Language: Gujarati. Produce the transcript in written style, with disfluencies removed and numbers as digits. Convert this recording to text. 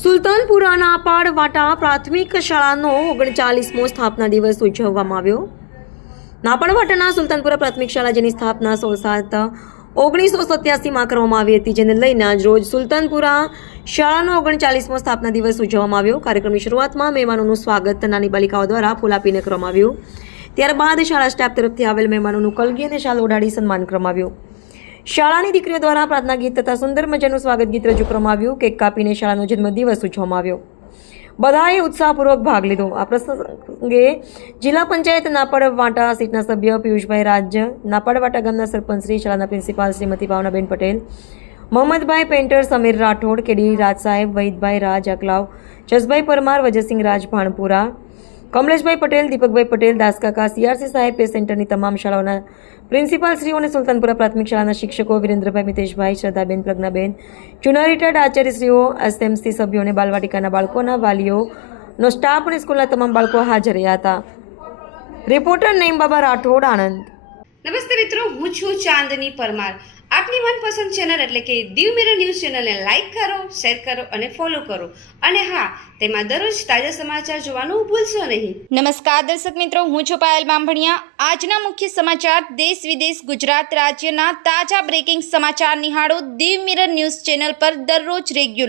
સુલતાનપુરાના પાડવાટા પ્રાથમિક શાળાનો 39મો સ્થાપના દિવસ ઉજવવામાં આવ્યો. નાપણવાટાના સુલતાનપુરા પ્રાથમિક શાળા જેની સ્થાપના 16/7/1987માં કરવામાં આવી હતી, જેને લઈને આજ રોજ સુલતાનપુરા શાળાનો 39મો સ્થાપના દિવસ ઉજવવામાં આવ્યો. કાર્યક્રમની શરૂઆતમાં મહેમાનોનું સ્વાગત નાની બાલિકાઓ દ્વારા ફૂલ આપીને કરવામાં આવ્યું. ત્યારબાદ શાળા સ્ટાફ તરફથી આવેલ મહેમાનોનું કલગી અને શાલ ઓઢાડી સન્માન કરવામાં આવ્યું. શાળાની દીકરીઓ દ્વારા પ્રાર્થના ગીત તથા સુંદર મજાનું સ્વાગત ગીત રજૂ કરવામાં આવ્યું. કેક કાપીને શાળાનો જન્મદિવસ ઉજવવામાં આવ્યો. બધાએ ઉત્સાહપૂર્વક ભાગ લીધો. આ પ્રસંગે જિલ્લા પંચાયત નાપડવાટા સીટના સભ્ય પિયુષભાઈ રાજ, નાપડવાટા ગામના સરપંચ શ્રી, શાળાના પ્રિન્સિપાલ શ્રીમતી ભાવનાબેન પટેલ, મોહમ્મદભાઈ પેન્ટર, સમીર રાઠોડ, કેડી રાજ સાહેબ, વહીદભાઈ રાજ અકલાવ, જસભાઈ પરમાર, વજયસિંહ રાજ ભાણપુરા, કમલેશભાઈ પટેલ, દીપકભાઈ પટેલ, દાસકાકા, સીઆરસી સાહેબ, પે સેન્ટરની તમામ શાળાઓના પ્રિન્સિપાલ શ્રીઓ અને સુલતાનપુરા પ્રાથમિક શાળાના શિક્ષકો વિરેન્દ્રભાઈ, મિતેશભાઈ, શ્રદ્ધાબેન, પ્રજ્ઞાબેન, જૂના રિટાયર્ડ આચાર્યશ્રીઓ, એસએમસી સભ્યો અને બાલવાટિકાના બાળકોના વાલીઓનો સ્ટાફ અને સ્કૂલના તમામ બાળકો હાજર રહ્યા હતા. રિપોર્ટર નઈમ બાબા રાઠોડ, આણંદ. નમસ્તે મિત્રો, હું છું ચાંદની પરમાર. આપની મનપસંદ ચેનલ એટલે કે દીવ મિરર ન્યૂઝ ચેનલને લાઈક કરો, શેર કરો અને ફોલો કરો. અને હા, તેમાં દરરોજ તાજા સમાચાર જોવાનું ભૂલશો નહીં. નમસ્કાર દર્શક મિત્રો, હું છું પાયલ બામભણિયા. આજના મુખ્ય સમાચાર, દેશ વિદેશ, ગુજરાત રાજ્યના તાજા બ્રેકિંગ સમાચાર નિહાળો દીવ મિરર ન્યૂઝ ચેનલ પર દરરોજ રેગ્યુલર.